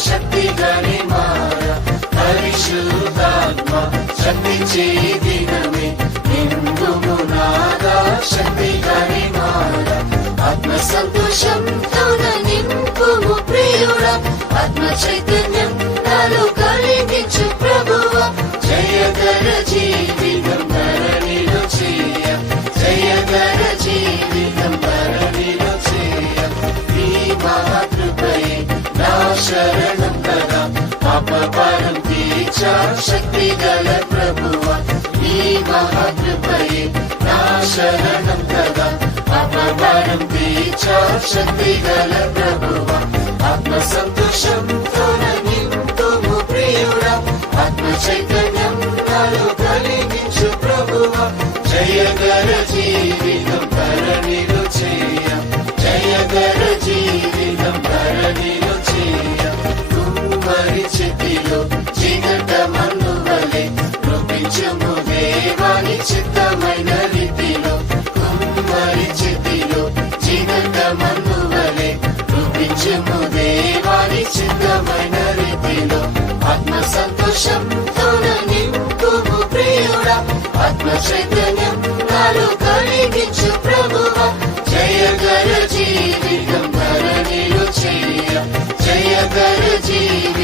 శక్తిగానే మారా పరిశుద్ధాత్మ శక్తించే దినమే నిండుము నాదా శక్తిగానే మారా ఆత్మ సంతోషంతో నింపుము ప్రియుడా ఆత్మ చైతన్యం నాలో కలిగించు ప్రభువా జయకర జీవితం ధరణిలో చేయ జయకర జీవితం ధరణిలో చేయ ఈ మహాకృపయే నా శరణం కదా పాపభారం తీర్చా శక్తి గల ప్రభువా ఈ మహాకృపయే నా శరణం కదా పాపభారం తీర్చా శక్తి గల ప్రభువా ఆత్మ సంతోషంతో నింపుము ప్రియుడా ఆత్మ చైతన్యం నాలో కలిగించు ప్రభువా జయకర జీవితం ధరణిలో చేయ జయకర జీవితం ధరణిలో చేయ కుమ్మరి చేతిలో చీకట మన్నువలే రూపించుము దేవాని చిత్తమైన రీతిలో కుమ్మరి చేతిలో చీకట మన్నువలే రూపించుము దేవాని చిత్తమైన రీతిలో ఆత్మ సంతోషంతో నింపుము ప్రియుడా ఆత్మ చైతన్యం నాలో కలిగించు ప్రభువా జయకర జీవితం ధరణిలో చేయ జయకర జీవితం